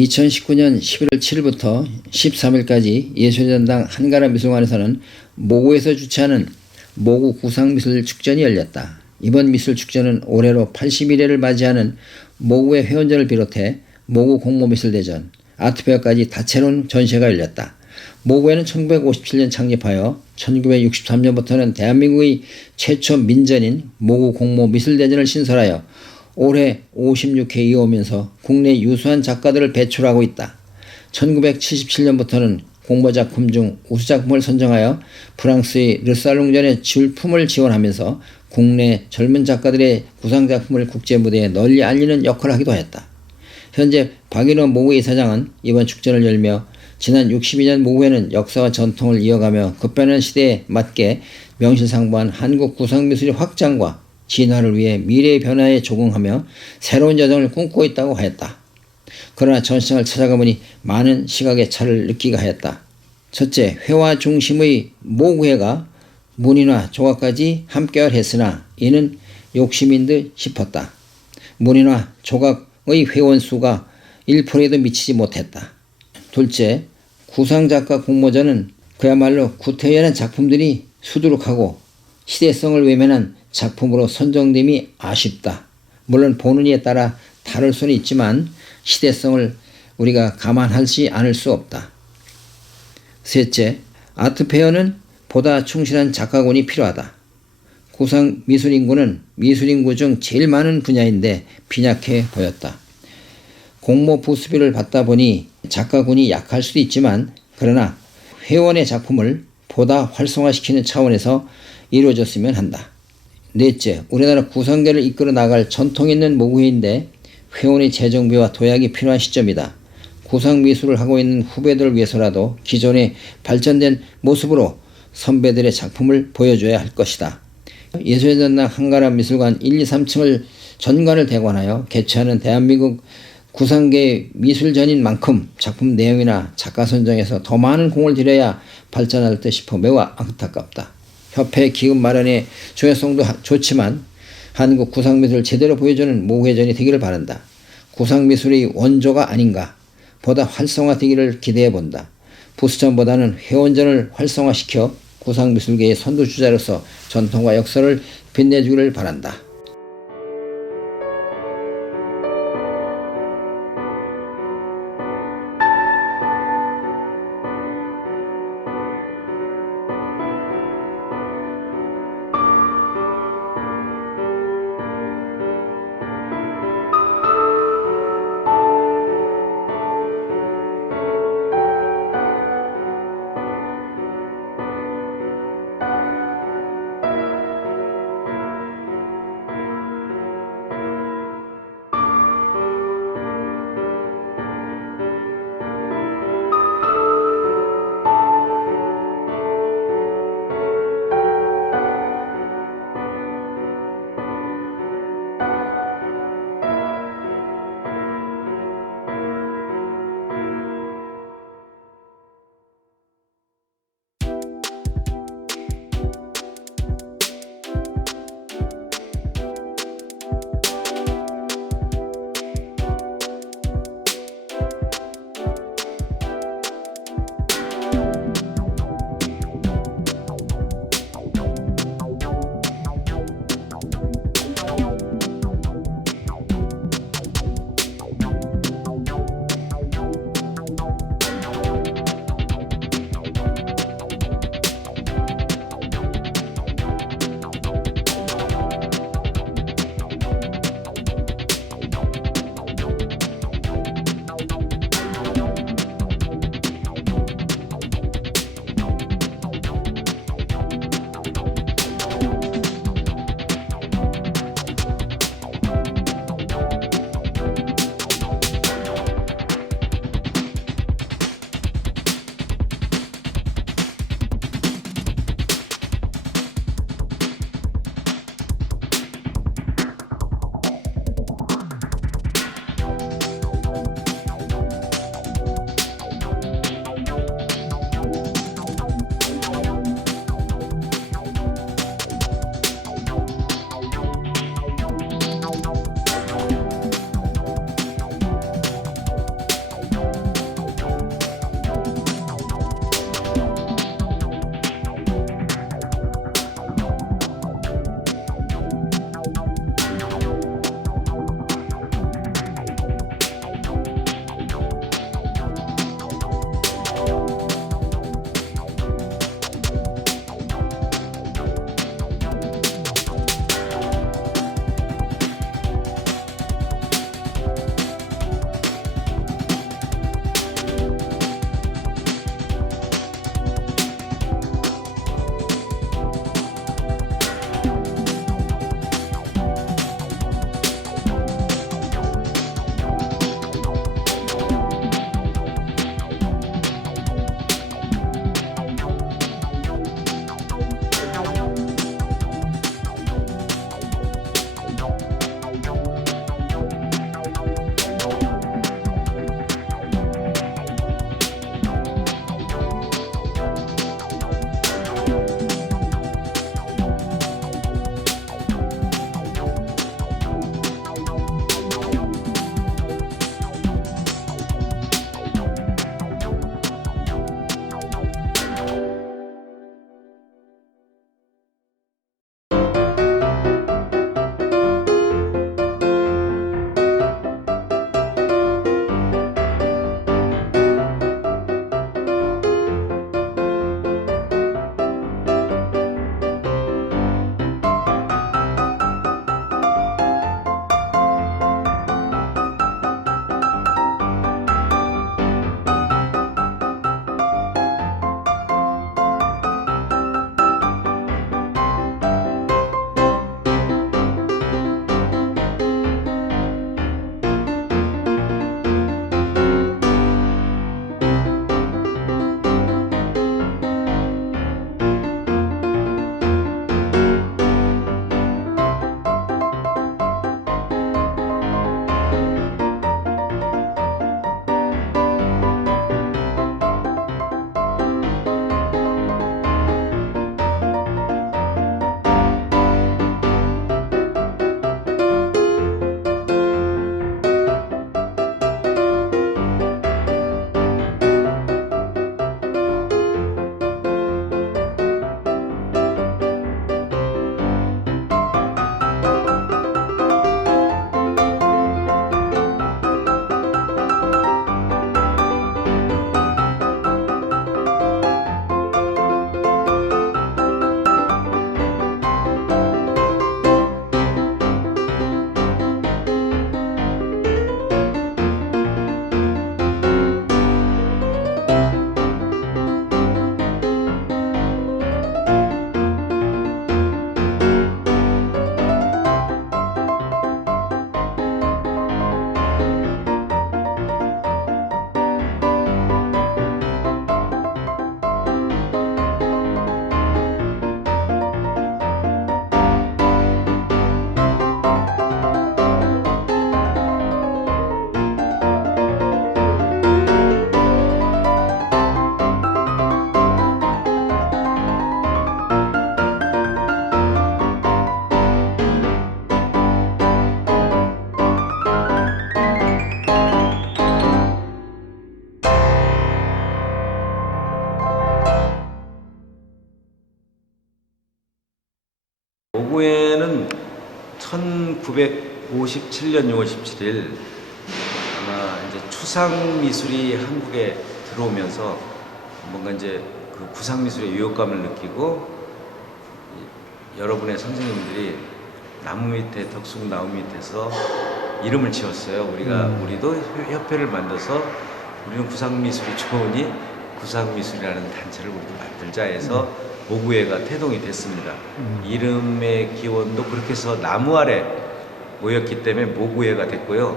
2019년 11월 7일부터 13일까지 예술전당 한가람미술관에서는 모구에서 주최하는 모구 구상미술축전이 열렸다. 이번 미술축전은 올해로 81회를 맞이하는 모구의 회원전을 비롯해 모구 공모미술대전, 아트페어까지 다채로운 전시회가 열렸다. 모구에는 1957년 창립하여 1963년부터는 대한민국의 최초 민전인 모구 공모미술대전을 신설하여 올해 56회 이어오면서 국내 유수한 작가들을 배출하고 있다. 1977년부터는 공모작품 중 우수작품을 선정하여 프랑스의 르살롱전의 출품을 지원하면서 국내 젊은 작가들의 구상작품을 국제무대에 널리 알리는 역할을 하기도 했다. 현재 박인호 모구 이사장은 이번 축전을 열며 지난 62년 모구회는 역사와 전통을 이어가며 급변하는 시대에 맞게 명실상부한 한국 구상미술의 확장과 진화를 위해 미래의 변화에 적응하며 새로운 여정을 꿈꾸고 있다고 하였다. 그러나 전시장을 찾아가보니 많은 시각의 차를 느끼게 하였다. 첫째, 회화 중심의 모구회가 문인화 조각까지 함께를 했으나 이는 욕심인 듯 싶었다. 문인화 조각의 회원 수가 1%에도 미치지 못했다. 둘째, 구상작가 공모전은 그야말로 구태연한 작품들이 수두룩하고 시대성을 외면한 작품으로 선정됨이 아쉽다. 물론 보는 이에 따라 다를 수는 있지만 시대성을 우리가 감안하지 않을 수 없다. 셋째, 아트페어는 보다 충실한 작가군이 필요하다. 구상 미술인구는 미술인구 중 제일 많은 분야인데 빈약해 보였다. 공모 부수비를 받다 보니 작가군이 약할 수도 있지만 그러나 회원의 작품을 보다 활성화시키는 차원에서 이루어졌으면 한다. 넷째, 우리나라 구상계를 이끌어 나갈 전통 있는 모구회인데 회원의 재정비와 도약이 필요한 시점이다. 구상미술을 하고 있는 후배들을 위해서라도 기존의 발전된 모습으로 선배들의 작품을 보여줘야 할 것이다. 예술전당 한가람미술관 1, 2, 3층을 전관을 대관하여 개최하는 대한민국 구상계 미술전인 만큼 작품 내용이나 작가 선정에서 더 많은 공을 들여야 발전할 듯 싶어 매우 안타깝다. 협회 기금 마련의 중요성도 좋지만 한국 구상미술을 제대로 보여주는 모구회전이 되기를 바란다. 구상미술의 원조가 아닌가 보다 활성화되기를 기대해본다. 부수전보다는 회원전을 활성화시켜 구상미술계의 선두주자로서 전통과 역사를 빛내주기를 바란다. 오구에는 1957년 6월 17일 아마 이제 추상 미술이 한국에 들어오면서 뭔가 이제 그 구상 미술의 유혹감을 느끼고 여러분의 선생님들이 나무 밑에 덕숭 나무 밑에서 이름을 지었어요. 우리도 협회를 만들어서 우리는 구상 미술이 좋으니 구상 미술이라는 단체를 우리도 만들자 해서 오구회가 태동이 됐습니다. 이름의 기원도 그렇게 해서 나무 아래 모였기 때문에 모구회가 됐고요.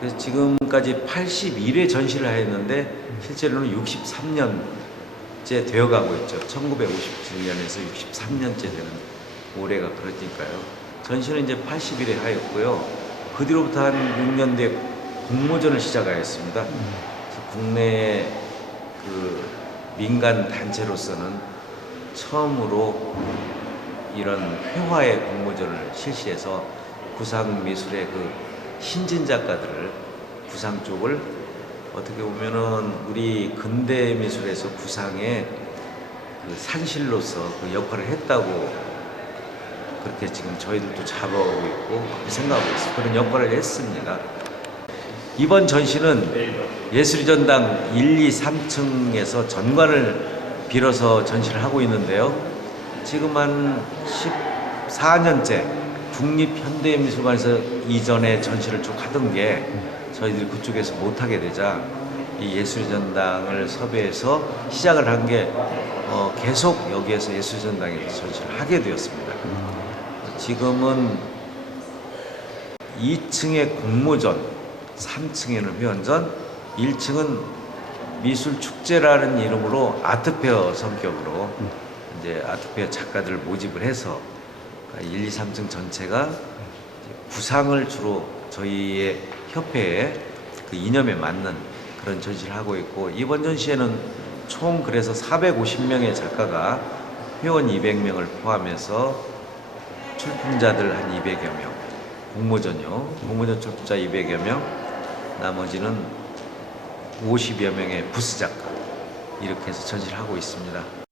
그래서 지금까지 81회 전시를 하였는데 실제로는 63년째 되어가고 있죠. 1957년에서 63년째 되는 올해가 그러니까요. 전시는 이제 81회 하였고요. 그 뒤로부터 한 6년 뒤에 공모전을 시작하였습니다. 그래서 국내의 그 민간 단체로서는 처음으로 이런 회화의 공모전을 실시해서 구상 미술의 그 신진 작가들을 구상 쪽을 어떻게 보면은 우리 근대 미술에서 구상의 그 산실로서 그 역할을 했다고 그렇게 지금 저희들도 잡아오고 있고 생각하고 있어요. 그런 역할을 했습니다. 이번 전시는 예술의 전당 1, 2, 3층에서 전관을 빌어서 전시를 하고 있는데요. 지금 한 14년째 국립현대미술관에서 이전에 전시를 쭉 하던 게 저희들이 그쪽에서 못하게 되자 이 예술의 전당을 섭외해서 시작을 한 게 계속 여기에서 예술의 전당에서 전시를 하게 되었습니다. 지금은 2층에 공모전, 3층에는 회원전, 1층은 미술 축제라는 이름으로 아트페어 성격으로 이제 아트페어 작가들을 모집을 해서 1, 2, 3층 전체가 구상을 주로 저희의 협회의 그 이념에 맞는 그런 전시를 하고 있고 이번 전시에는 총 그래서 450명의 작가가 회원 200명을 포함해서 출품자들 한 200여 명, 공모전요. 공모전 출품자 200여 명, 나머지는 50여 명의 부스 작가 이렇게 해서 전시를 하고 있습니다.